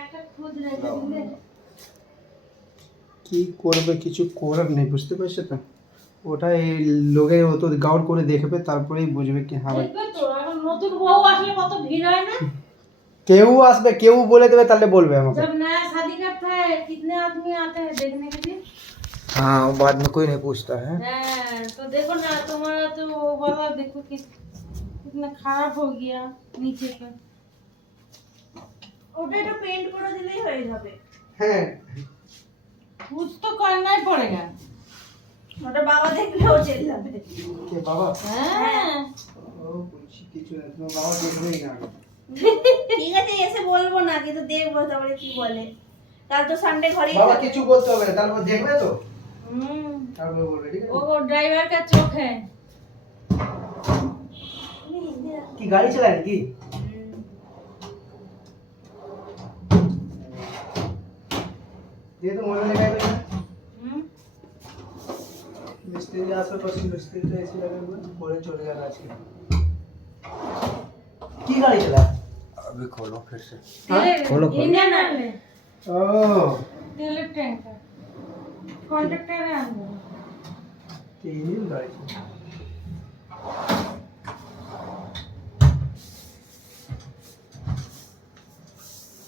একটা খোঁজ রেখে দিলে কি করবে, কিছু করার নেই, বুঝতে পারছো তো। ওটা এই লোকের অত গাউর করে দেখবে, তারপরেই বুঝবে কি হ্যাঁ ভাই। দেখবে তো এখন নতুন বউ আসলে কত ভিড় হয় না। কেউ আসবে, কেউ বলে দেবে, তাহলে বলবে আমাকে। जब नया शादी करता है कितने आदमी आते हैं देखने के लिए। हाँ, बाद में कोई नहीं पूछता है। हाँ, तो देखो ना तुम्हारा तो वो वाला देखो कि कितना खराब हो गया नीचे का। ওটা একটু পেইন্ট করে দিলেই হয়ে যাবে। হ্যাঁ, कुछ तो करना ही पड़ेगा। ওটা বাবা দেখলেও চেল্লাবে। কে বাবা? हाँ ও কিছু না, তোমার বাবা দেখবেই না। ঠিক আছে এসে বলবো না, কিন্তু দেখবো তারপরে কি বলে। কাল তো সানডে ঘরেই বাবা থাকবে। কিছু বলতে হবে না, তারপর দেখবে তো, हम्म, তারপর বলবে, ঠিক আছে। वो ड्राइवर का चौक है। তুমি হিন্দি রাখো। কি গাড়ি চালায় নাকি? ये तो मोबाइल लगाए हुए हैं। मिस्त्री आसपास बस मिस्त्री तो ऐसे लगे हुए हैं, बोले चले जाना आज की गाड़ी चला? अभी खोलो फिर से। खोलो, खोलो। इंडियन ऑयल है, ओह, तेल टैंकर कॉन्ट्रैक्टर है अंदर। ये इंडियन गाड़ी है।